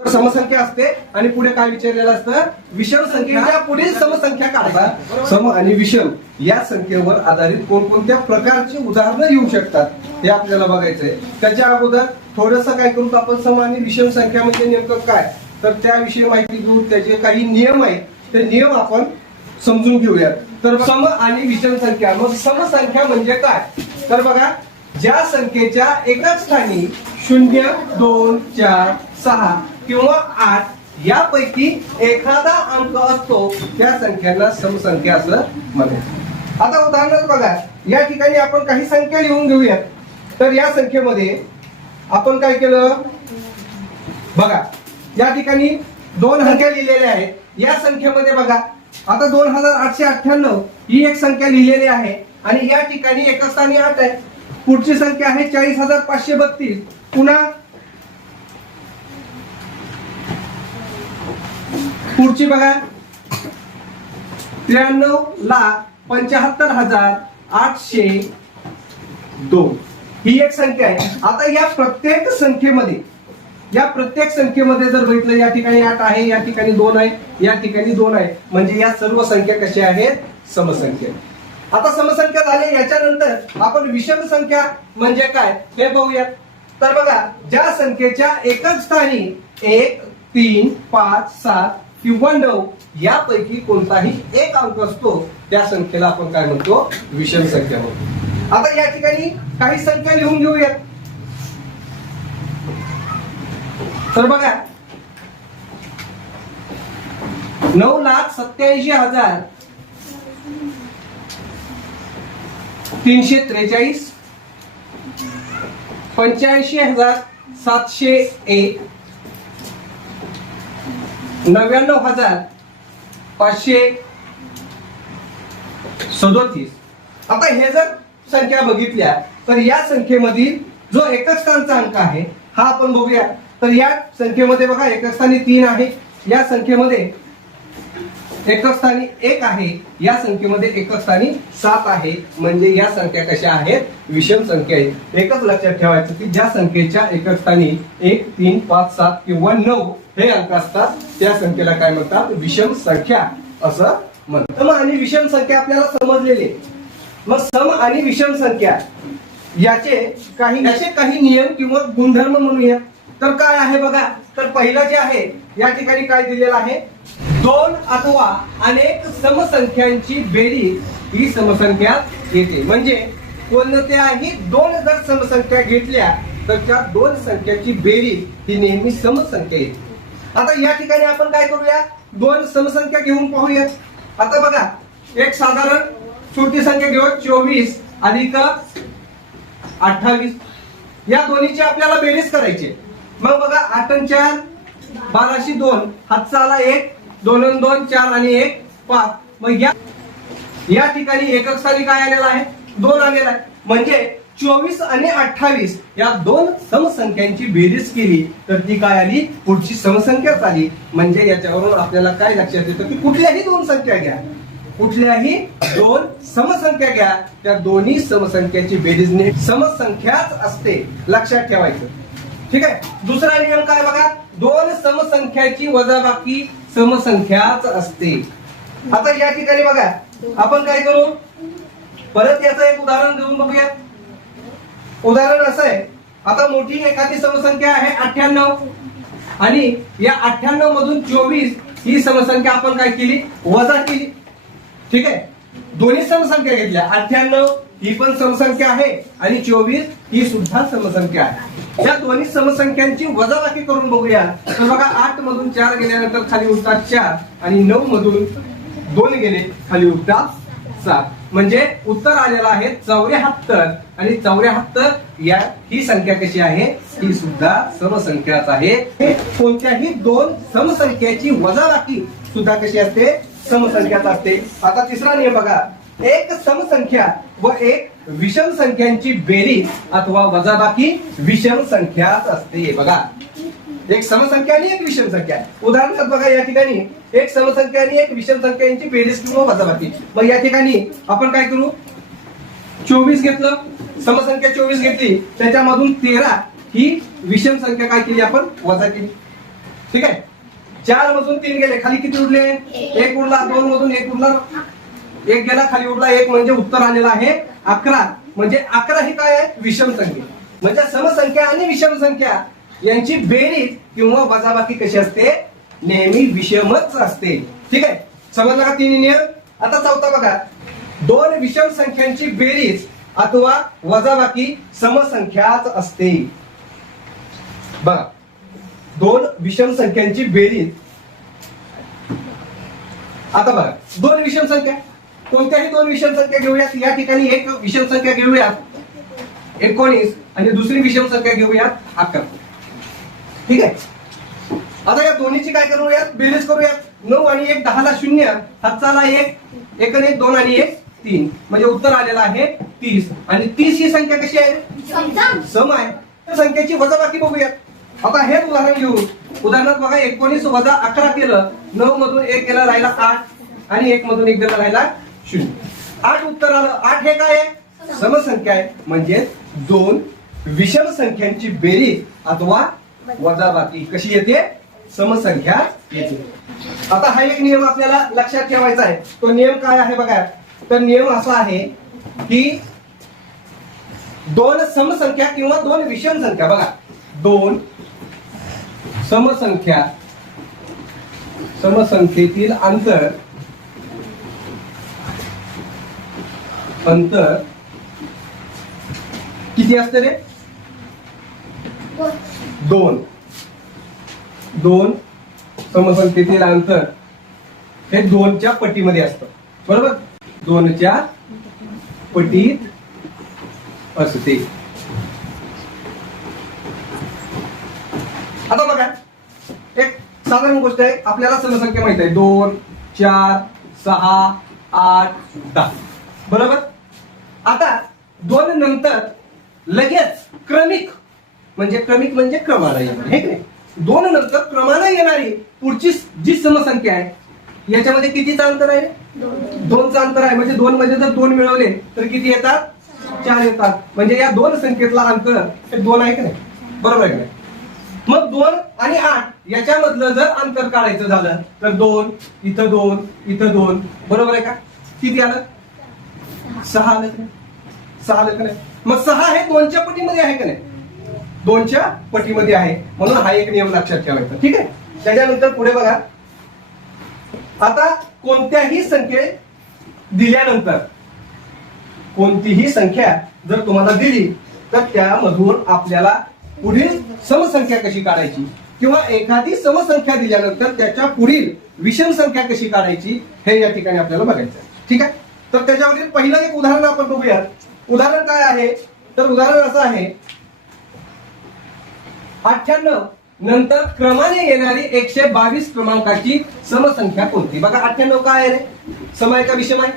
तर समसंख्या असते आणि पुढे काय विचारलेलं असतं? विषम संख्येच्या पुढील समसंख्या काढा सम आणि विषम या संख्येवर आधारित कोणकोणत्या प्रकारची उदाहरणं येऊ शकतात? हे आपल्याला बघायचंय. त्याच्या अगोदर थोडस काय करू आपण सम आणि विषम संख्या म्हणजे नेमकं काय? तर त्याविषयी माहिती घेऊ त्याचे काही नियम आहेत. ते नियम आपण समजून घेऊयात. तर सम आणि विषम संख्या. मग समसंख्या म्हणजे काय? तर बघा ज्या संख्येच्या एकाच स्थानी शून्य दोन चार सहा किंवा आठ यापैकी एखादा अंक असतो त्या संख्यांना समसंख्या असं म्हणायचं आता उदाहरणार्थ बघा या ठिकाणी आपण काही संख्या लिहून घेऊयात. तर या संख्येमध्ये आपण काय केलं? बघा या ठिकाणी दोन संख्या लिहिलेल्या आहेत. या संख्येमध्ये बघा आता दोन हजार आठशे अठ्ठ्याण्णव ही एक संख्या लिहिलेली आहे आणि या ठिकाणी एका स्थानी आठ आहे. पुढची संख्या आहे चाळीस हजार पाचशे बत्तीस. पुन्हा पुढची बघा. त्र्याण्णव लाख पंच्याहत्तर हजार आठशे दोन. ही एक संख्या आहे. आता या प्रत्येक संख्येमध्ये या प्रत्येक संख्येमध्ये जर बघितलं या ठिकाणी आठ आहे या ठिकाणी दोन आहे या ठिकाणी दोन आहे. म्हणजे या सर्व संख्या कशा आहेत? समसंख्या. आता समसंख्या झाले याच्यानंतर आपण विषम संख्या म्हणजे काय हे बघूयात तर बघा ज्या संख्येच्या एकच स्थानी एक तीन पाच सात किंवा नऊ यापैकी कोणताही एक अंक असतो त्या संख्येला आपण काय म्हणतो? विषम संख्या म्हणतो. आता या ठिकाणी काही संख्या लिहून घेऊयात. तर बघा. नऊ लाख सत्याऐंशी हजार तीनशे त्रेचाळीस पंच्याऐंशी हजार सातशे एक. नव्याण्णव हजार पाचशे सदोतीस. आता हे जर संख्या बघितल्या तर या संख्येमधील जो एकस्थानचा अंक आहे हा आपण बघूया. तर या संख्येमध्ये बघा एकस्थानी तीन आहे. या संख्येमध्ये एकस्थानी एक आहे. या संख्येमध्ये एकस्थानी सात आहे. म्हणजे या संख्या कशा आहेत? विषम संख्या आहेत. एकच लक्षात ठेवायचं की ज्या संख्येच्या एकस्थानी एक तीन पाच सात किंवा नऊ हे अंक असतात त्या संख्येला काय म्हणतात? विषम संख्या असं म्हणतात. सम आणि विषम संख्या आपल्याला समजलेली मग सम आणि विषम संख्या याचे काही असे काही नियम किंवा गुणधर्म म्हणूया. तर काय आहे बघा? तर पहिलं जे आहे या ठिकाणी काय दिलेलं आहे? दोन अथवा अनेक समसंख्यांची बेरीज ही समसंख्या येते. म्हणजे कोणत्याही दोन जर समसंख्या घेतल्या तर त्या दोन संख्याची बेरीज ही नेहमी समसंख्या येते. आता या ठिकाणी आपण काय करूया? दोन समसंख्या घेऊन पाहूया आता बघा एक साधारण छोटी संख्या घेऊ चोवीस अधिक अठ्ठावीस. या दोन्हीची आपल्याला बेरीज करायची मग बघा आठ चार बाराशे दोन. हातचा आला एक दोन दोन चार आणि एक पाच. मग या या ठिकाणी एकक स्थानी काय आलेला आहे? दोन आलेला आहे. म्हणजे चोवीस आणि अठ्ठावीस या दोन समसंख्यांची बेरीज केली तर ती काय आली? पुढची समसंख्याच आली म्हणजे याच्यावरून आपल्याला काय लक्षात येतं की कुठल्याही दोन संख्या घ्या. कुठल्याही दोन समसंख्या घ्या. त्या दोन्ही समसंख्याची बेरीज ने समसंख्याच असते. लक्षात ठेवायचं. ठीक आहे? दुसरा नियम काय बघा? दोन समसंख्याची वजाबाकी समसंख्याच असते. आता या ठिकाणी बघा. आपण काय करू? परत याचं एक उदाहरण देऊन बघूया उदाहरण असं आहे. आता मोठी एखादी समसंख्या आहे अठ्ठ्याण्णव. आणि या अठ्ठ्याण्णव मधून चोवीस ही समसंख्या आपण काय केली? वजा केली. ठीक आहे? दोन्ही समसंख्या घेतल्या. अठ्ठ्याण्णव ही पण समसंख्या आहे आणि चोवीस ही सुद्धा समसंख्या आहे. या दोन्ही समसंख्यांची वजाबाकी करून बघूया. तर बघा आठ मधून चार गेल्यानंतर खाली उठतात चार आणि नऊ मधून दोन गेले खाली उठतात सात. म्हणजे उत्तर आलेलं आहे चौऱ्याहत्तर. आणि चौऱ्याहत्तर या ही संख्या कशी आहे? ही सुद्धा समसंख्याच आहे. हे कोणत्याही दोन समसंख्याची वजाबाकी सुद्धा कशी असते? समसंख्याच असते. आता तिसरा नियम बघा. एक समसंख्या व एक विषम संख्यांची बेरीज अथवा वजाबाकी विषम संख्याच असते. बघा. एक समसंख्या आणि एक विषम संख्या उदाहरणार्थ बघा या ठिकाणी एक समसंख्या आणि एक विषम संख्या यांची बेरीज किंवा वजाबाकी. मग या ठिकाणी आपण काय करू? चोवीस घेतलं. समसंख्या चोवीस घेतली. त्याच्यामधून तेरा ही विषम संख्या काय केली आपण? वजा केली. ठीक आहे? चार मधून तीन गेले. खाली किती उरले? एक उरला दोन मधून एक उरला. एक गेला खाली उरला. एक म्हणजे उत्तर आलेला आहे. अकरा. म्हणजे अकरा ही काय आहे? विषम संख्या म्हणजे समसंख्या आणि विषम संख्या यांची बेरीज किंवा वजाबाकी कशी असते? नेहमी विषमच असते. ठीक आहे? समजला का तिन्ही नियम आता चौथा बघा. दोन विषम संख्यांची बेरीज अथवा वजाबाकी समसंख्याच असते. बघा. दोन विषम संख्यांची बेरीज. आता बघा. दोन विषम संख्या. कोणत्याही दोन विषम संख्या घेऊयात? या ठिकाणी एक विषम संख्या घेऊयात. एकोणीस. आणि दुसरी विषम संख्या घेऊयात अकरा. ठीक आहे? आता या दोन्हीची काय करूयात? बेरीज करूयात. नऊ आणि एक दहाला शून्य. हातचाला एक एक आणि एक दोन आणि एक तीन. म्हणजे उत्तर आलेलं आहे तीस. आणि तीस ही संख्या कशी आहे? सम आहे. त्या संख्येची वजाबाकी बघूयात. आता हेच उदाहरण घेऊ. उदाहरणार्थ बघा एकोणीस वजा अकरा केलं. नऊ मधून एक गेला राहिला आठ. आणि एक मधून एक गेला राहिला शून्य. आठ उत्तर आलं. आठ हे काय आहे? समसंख्या आहे. म्हणजे दोन विषम संख्यांची बेरीज अथवा वजाबाकी. कशी येते? समसंख्या येते. आता हा एक नियम आपल्याला लक्षात ठेवायचा आहे. तो नियम काय आहे बघा. तर नियम असा आहे की दोन समसंख्या किंवा दोन विषम संख्या बघा. दोन समसंख्या समसंख्येतील अंतर अंतर किती असते रे? दोन. दोन समसंख्येतील अंतर हे दोनच्या पटीमध्ये असतं. बरोबर? दोनच्या पटीत असते. आता बघा एक साधारण गोष्ट आहे आपल्याला समसंख्या माहीत आहे. दोन चार सहा आठ दहा. बरोबर? आता दोन नंतर लगेच क्रमिक म्हणजे क्रमिक म्हणजे क्रमाला येणार. हे की नाही? दोन नंतर क्रमाला येणारी पुढची जी समसंख्या आहे याच्यामध्ये कितीचं अंतर आहे? दोनचं अंतर आहे. म्हणजे दोन मध्ये जर दोन मिळवले तर किती येतात? चार येतात. म्हणजे या दोन संख्येतला अंतर हे दोन आहे का नाही? बरोबर आहे मग दोन आणि आठ याच्यामधलं जर अंतर काढायचं झालं तर दोन इथं दोन इथं दोन. बरोबर आहे का? किती आलं? सहा आलं का नाही? सहा आलं का नाही? मग सहा हे दोनच्या पटीमध्ये आहे का नाही? दोनच्या पटीमध्ये आहे. म्हणून हा एक नियम लक्षात ठेवायचा ठीक आहे? त्याच्यानंतर पुढे बघा. आता कोणत्याही संख्ये दिल्यानंतर कोणतीही संख्या जर तुम्हाला दिली तर त्यामधून आपल्याला पुढील समसंख्या कशी काढायची? किंवा एखादी समसंख्या दिल्यानंतर त्याच्या पुढील विषम संख्या कशी काढायची? हे या ठिकाणी आपल्याला बघायचं आहे. ठीक आहे? तर त्याच्यावरील पहिलं एक उदाहरण आपण बघूयात. उदाहरण काय आहे? तर उदाहरण असं आहे अठ्ठ्याण्णव. नंतर क्रमाने येणारी एकशे बावीस क्रमांकाची समसंख्या कोणती? बघा अठ्ठ्याण्णव काय आहे रे? सम आहे का विषम आहे?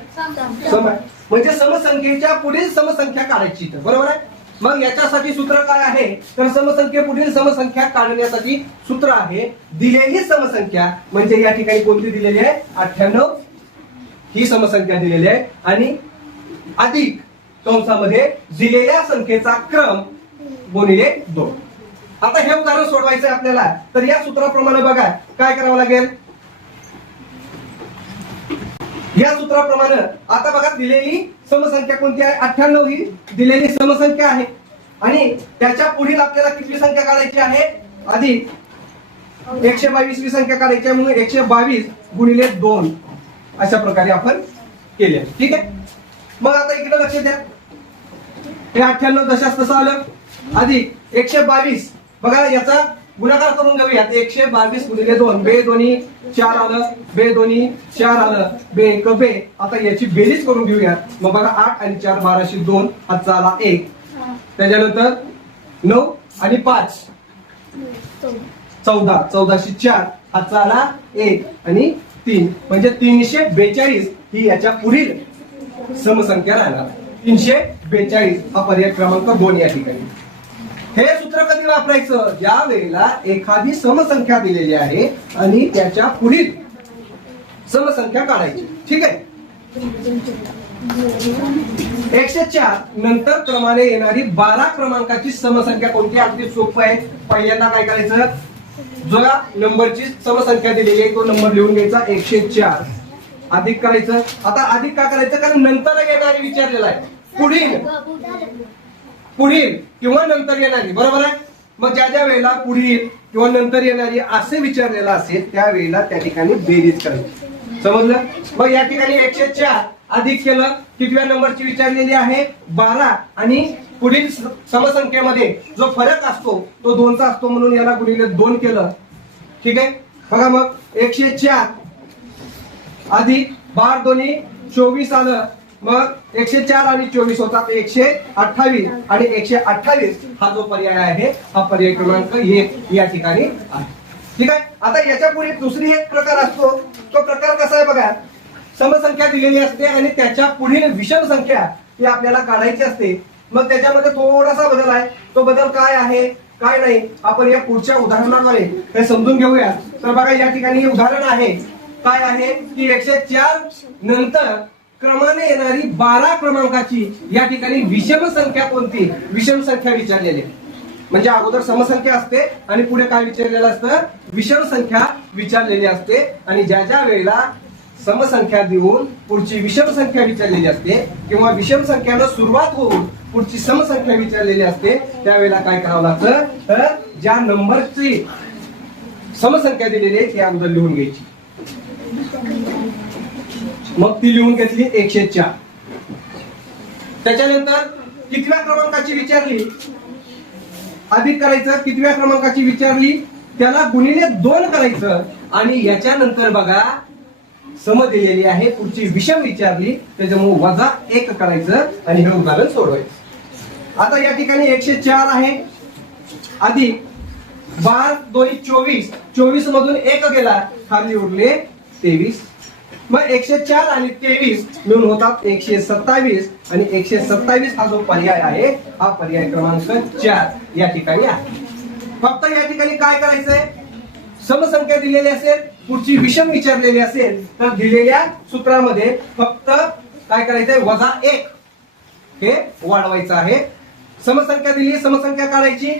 सम आहे. म्हणजे समसंख्येच्या पुढील समसंख्या काढायची इथं. बरोबर आहे? मग याच्यासाठी सूत्र काय आहे? तर समसंख्ये पुढील समसंख्या काढण्यासाठी सूत्र आहे दिलेली समसंख्या. म्हणजे या ठिकाणी कोणती दिलेली आहे? अठ्ठ्याण्णव. ही समसंख्या दिलेली आहे. आणि अधिक कंसामध्ये दिलेल्या संख्येचा क्रम गुणिले दोन. आता हे उदाहरण सोडवायचं आहे आपल्याला. तर या सूत्राप्रमाणे बघा काय करावं लागेल? या सूत्राप्रमाणे आता बघा दिलेली समसंख्या कोणती आहे? अठ्ठ्याण्णव ही दिलेली समसंख्या आहे. आणि त्याच्या पुढील आपल्याला किती संख्या काढायची आहे? अधिक एकशे बावीस ही संख्या काढायची आहे म्हणून एकशे बावीस गुणिले दोन. अशा प्रकारे आपण केले. ठीक आहे? मग आता इकडे लक्ष द्या. हे अठ्ठ्याण्णव दशास तसं आलं? अधिक एकशे बावीस बघा याचा गुणाकार करून घेऊयात एकशे बावीस गुणिले दोन. बे दोन्ही चार आलं. बे दोन्ही चार आलं. बे एक बे. आता याची बेरीज करून घेऊयात मग बघा आठ आणि चार बाराशे दोन. हातचा आला एक. त्याच्यानंतर नऊ आणि पाच. चौदा. चौदाशे चार. हातचा आला एक आणि तीन. म्हणजे तीनशे बेचाळीस ही याच्या पुढील समसंख्या राहणार. तीनशे बेचाळीस हा पर्याय क्रमांक दोन या ठिकाणी. हे सूत्र कधी वापरायचं? ज्या वेळेला एखादी समसंख्या दिलेली आहे आणि त्याच्या पुढील समसंख्या काढायची. ठीक आहे? एकशे चार. नंतर क्रमाने येणारी बारा क्रमांकाची समसंख्या कोणती? अगदी सोपं आहे. पहिल्यांदा काय करायचं? जो नंबरची समसंख्या दिलेली आहे. तो नंबर लिहून घ्यायचा. एकशे चार. अधिक करायचं. आता अधिक का करायचं? कारण नंतर येणारी विचारलेला आहे. पुढील. पुढील किंवा नंतर येणारी बरोबर आहे? मग ज्या ज्या वेळेला पुढील किंवा नंतर येणारी असे विचारलेला असेल त्यावेळेला त्या ठिकाणी बेरीज करायची. समजलं? मग या ठिकाणी एकशे चार अधिक केलं कितव्या नंबरची विचारलेली आहे? बारा. आणि पुढील समसंख्येमध्ये जो फरक असतो तो दोनचा असतो म्हणून याला गुणिले दोन केलं. ठीक आहे? बघा मग एकशे चार. अधिक बार दोन्ही चोवीस आलं. मग एकशे चार आणि चोवीस होतात एकशे अठ्ठावीस. आणि एकशे अठ्ठावीस हा जो पर्याय आहे हा पर्याय क्रमांक एक या ठिकाणी आहे. ठीक आहे? आता याच्यापुढे दुसरी एक प्रकार असतो. तो प्रकार कसा आहे बघा. समसंख्या दिलेली असते आणि त्याच्या पुढील विषम संख्या ही आपल्याला काढायची असते. मग त्याच्यामध्ये थोडासा बदल आहे. तो बदल काय आहे? काय नाही? आपण या पुढच्या उदाहरणाद्वारे हे समजून घेऊया. तर बघा या ठिकाणी हे उदाहरण आहे. काय आहे? की एकशे चार नंतर क्रमाने येणारी बारा क्रमांकाची या ठिकाणी विषम संख्या कोणती? विषम संख्या विचारलेली. आहे. म्हणजे अगोदर समसंख्या असते आणि पुढे काय विचारलेलं असतं? विषम संख्या विचारलेली असते. आणि ज्या ज्या वेळेला समसंख्या देऊन पुढची विषम संख्या विचारलेली असते किंवा विषम संख्यानं सुरुवात होऊन पुढची समसंख्या विचारलेली असते त्यावेळेला काय करावं लागतं? तर ज्या नंबरची समसंख्या दिलेली आहे ती अगोदर लिहून घ्यायची. मग ती लिहून घेतली एकशे चार. त्याच्यानंतर कितव्या क्रमांकाची विचारली? अधिक करायचं कितव्या क्रमांकाची विचारली? त्याला गुणिले दोन करायचं. आणि याच्यानंतर बघा सम दिलेली आहे पुढची विषम विचारली त्याच्यामुळे वजा एक करायचं आणि हे उदाहरण सोडवायचं. आता या ठिकाणी एकशे चार आहे. अधिक बार दोन चोवीस. चोवीस मधून एक गेला खाली उरले तेवीस. मग एकशे चार आणि तेवीस मिळून होतात एकशे सत्तावीस. आणि एकशे सत्तावीस हा जो पर्याय आहे हा पर्याय क्रमांक चार या ठिकाणी आहे. फक्त या ठिकाणी काय करायचंय? समसंख्या दिलेली असेल पुढची विषम विचारलेली असेल तर दिलेल्या सूत्रामध्ये फक्त काय करायचंय? वजा एक हे वाढवायचं आहे. समसंख्या दिली समसंख्या काढायची.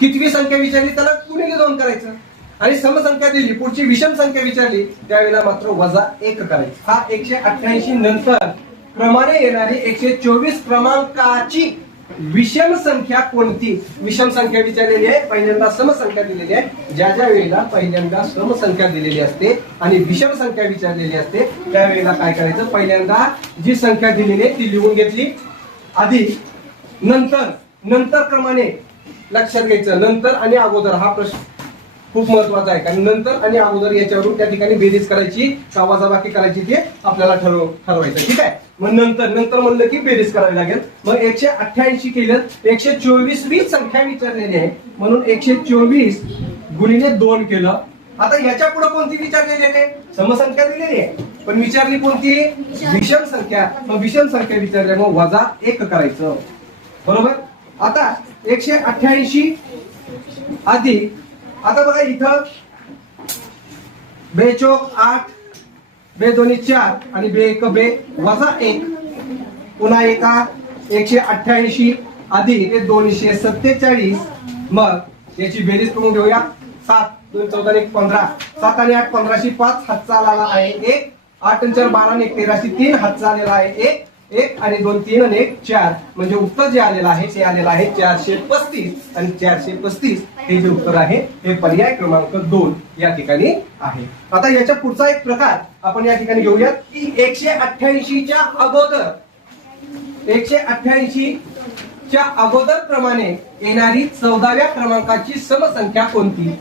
कितवी संख्या विचारली? त्याला गुणिले दोन करायचं? आणि समसंख्या दिली पुढची विषम संख्या विचारली त्यावेळेला मात्र वजा एक करायची. हा एकशे अठ्ठ्याऐंशी नंतर क्रमाने येणारी एकशे चोवीस क्रमांकाची विषम संख्या कोणती? विषम संख्या विचारलेली आहे पहिल्यांदा समसंख्या दिलेली आहे. ज्या ज्या वेळेला पहिल्यांदा समसंख्या दिलेली असते आणि विषम संख्या विचारलेली असते त्यावेळेला काय करायचं? पहिल्यांदा जी संख्या दिलेली आहे ती लिहून घेतली. आधी नंतर नंतर क्रमाने लक्षात घ्यायचं. नंतर आणि अगोदर हा प्रश्न. खूप महत्त्वाचा आहे. कारण नंतर आणि अगोदर याच्यावरून त्या ठिकाणी बेरीज करायची का करायची ते आपल्याला ठरव ठरवायचं. ठीक आहे? मग नंतर नंतर म्हणलं की बेरीज करावी लागेल. मग एकशे अठ्ठ्याऐंशी केलं एकशे चोवीसवी संख्या विचारलेली आहे. म्हणून एकशे चोवीस गुणीने दोन केलं. आता याच्यापुढे कोणती विचारलेली आहे? समसंख्या दिलेली आहे. पण विचारली कोणती? विषम संख्या. मग विषम संख्या विचारल्या. मग वजा एक करायचं. बरोबर? आता एकशे अठ्ठ्याऐंशी अधिक आता बघा इथं. बेचोक आठ बे दोन्ही चार आणि बे एक बे वजा एक. पुन्हा एका एकशे अठ्ठ्याऐंशी अधिक हे दोनशे सत्तेचाळीस. मग याची बेरीज करून घेऊया. सात दोन चौदा एक पंधरा. सात आणि आठ पंधराशे पाच. हातचा आलेला आहे एक. आठ चार बारा एक तेराशे तीन. हातचा आलेला आहे एक. एक आणि दोन तीन आणि एक चार. म्हणजे उत्तर जे आलेलं आहे ते आलेलं आहे चारशे पस्तीस. आणि चारशे पस्तीस हे जे उत्तर आहे हे पर्याय क्रमांक दोन या ठिकाणी आहे. आता याच्या पुढचा एक प्रकार आपण या ठिकाणी घेऊयात की एकशे अठ्ठ्याऐंशीच्या अगोदर एकशे अठ्ठ्याऐंशी च्या अगोदर प्रमाणे येणारी चौदाव्या क्रमांकाची समसंख्या कोणती?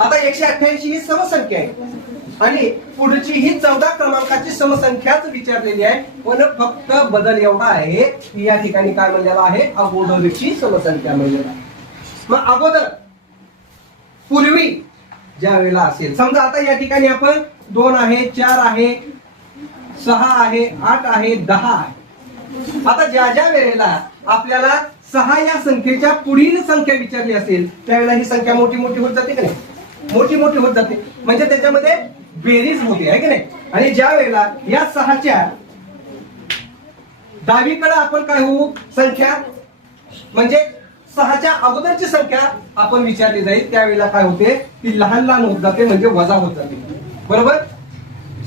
आता एकशे अठ्ठ्याऐंशी ही समसंख्या आहे. आणि पुढची ही चौदा क्रमांकाची समसंख्याच विचारलेली आहे. पण फक्त बदल एवढा आहे की या ठिकाणी काय म्हणलेला आहे? अगोदरची समसंख्या म्हणलेला आहे. मग अगोदर पूर्वी ज्या वेळेला असेल समजा आता या ठिकाणी आपण दोन आहे चार आहे सहा आहे आठ आहे दहा आहे. आता ज्या ज्या वेळेला आपल्याला सहा या संख्येच्या पुढील संख्या विचारली असेल त्यावेळेला ही संख्या मोठी मोठी होत जाते का नाही? मोठी मोठी होत जाते. म्हणजे त्याच्यामध्ये बेरीज होते आहे की नाही? आणि ज्या वेळेला या सहाच्या डावीकडे आपण काय होऊ? संख्या म्हणजे सहाच्या अगोदरची संख्या आपण विचारली जाईल. त्यावेळेला काय होते? ती लहान लहान होत जाते म्हणजे वजा होत जाते. बरोबर?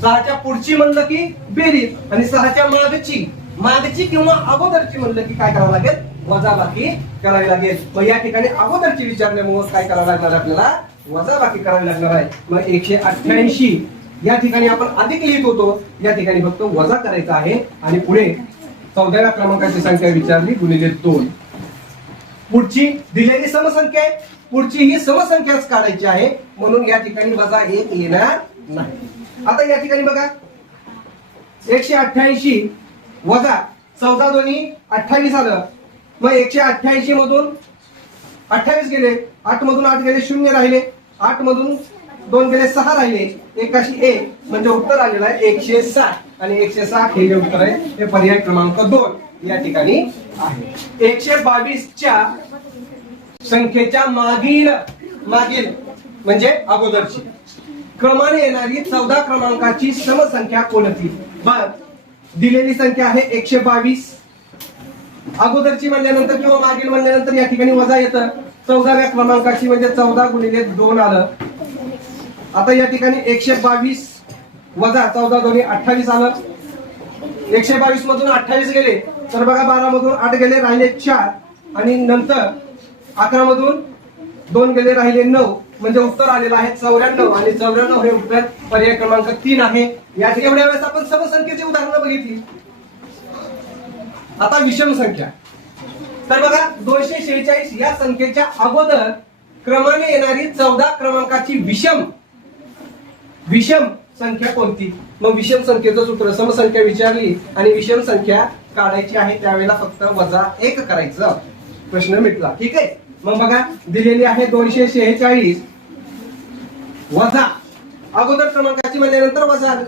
सहाच्या पुढची म्हणलं की बेरीज आणि सहाच्या मागची मागची किंवा अगोदरची म्हणलं की काय करावं लागेल? वजा बाकी करावी लागेल. मग या ठिकाणी अगोदरची विचारल्यामुळे काय करावं लागणार आपल्याला? वजा बाकी करावी लागणार आहे. मग एकशे अठ्ठ्याऐंशी या ठिकाणी आपण अधिक लिहित होतो. या ठिकाणी फक्त वजा करायचा आहे. आणि पुढे चौदाव्या क्रमांकाची संख्या विचारली गुणिले दोन. पुढची दिलेली समसंख्या आहे. पुढची ही समसंख्याच काढायची आहे. म्हणून या ठिकाणी वजा एक येणार नाही. आता या ठिकाणी बघा. एकशे अठ्ठ्याऐंशी वजा चौदा दोन्ही अठ्ठावीस आलं. मग एकशे अठ्ठ्याऐंशी मधून अठ्ठावीस गेले. आठ मधून आठ गेले शून्य राहिले. आठ मधून दोन गेले सहा राहिले. एकाशी एक म्हणजे उत्तर आलेलं आहे एकशे साठ. आणि एकशे साठ हे जे उत्तर आहे हे पर्याय क्रमांक दोन या ठिकाणी आहे. एकशे बावीसच्या संख्येच्या मागील मागील म्हणजे अगोदरची. क्रमाने येणारी चौदा क्रमांकाची समसंख्या कोणती? बर दिलेली संख्या आहे एकशे बावीस. अगोदरची म्हणल्यानंतर किंवा मागील म्हणल्यानंतर या ठिकाणी वजा येतं. चौदाव्या क्रमांकाची म्हणजे चौदा गुणिले दोन आलं. आता या ठिकाणी एकशे बावीस वजा चौदा दोन्ही अठ्ठावीस आलं. एकशे बावीस मधून अठ्ठावीस गेले. तर बघा बारा मधून आठ गेले राहिले चार. आणि नंतर अकरा मधून दोन गेले राहिले नऊ. म्हणजे उत्तर आलेलं आहे चौऱ्याण्णव. आणि चौऱ्याण्णव हे उत्तर पर्याय क्रमांक तीन आहे. या एवढ्या वेळेस आपण समसंख्येची उदाहरणं बघितली. आता विषम संख्या. तर बघा दोनशे शेहेचाळीस या संख्येच्या अगोदर क्रमाने येणारी चौदा क्रमांकाची विषम विषम संख्या कोणती? मग विषम संख्येचं सूत्र समसंख्या विचारली आणि विषम संख्या काढायची आहे त्यावेळेला फक्त वजा एक करायचं. प्रश्न मिटला. ठीक आहे? मग बघा दिलेली आहे दोनशे शेहेचाळीस. वजा. अगोदर क्रमांकाची म्हणल्यानंतर वजा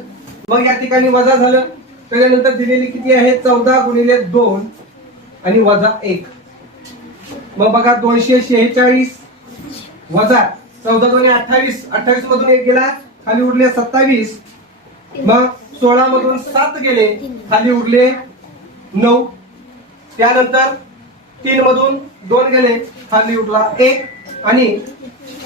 मग या ठिकाणी वजा झालं. त्याच्यानंतर दिलेली किती आहे? चौदा गुणिले दोन. आणि वजा एक. मग बघा दोनशे शेहेचाळीस वजा चौदा दोन अठ्ठावीस. अठ्ठावीस मधून एक गेला खाली उरले सत्तावीस. मग सोळा मधून सात गेले खाली उरले नऊ. त्यानंतर तीन मधून दोन गेले खाली उरला एक. आणि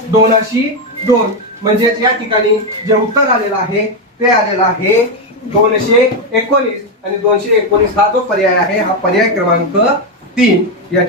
दोनाशी दोन. म्हणजे या ठिकाणी जे उत्तर आलेलं आहे ते आलेलं आहे दोनशे एकोणीस आणि दोनशे एकोणीस हा जो पर्याय आहे हा पर्याय क्रमांक तीन. या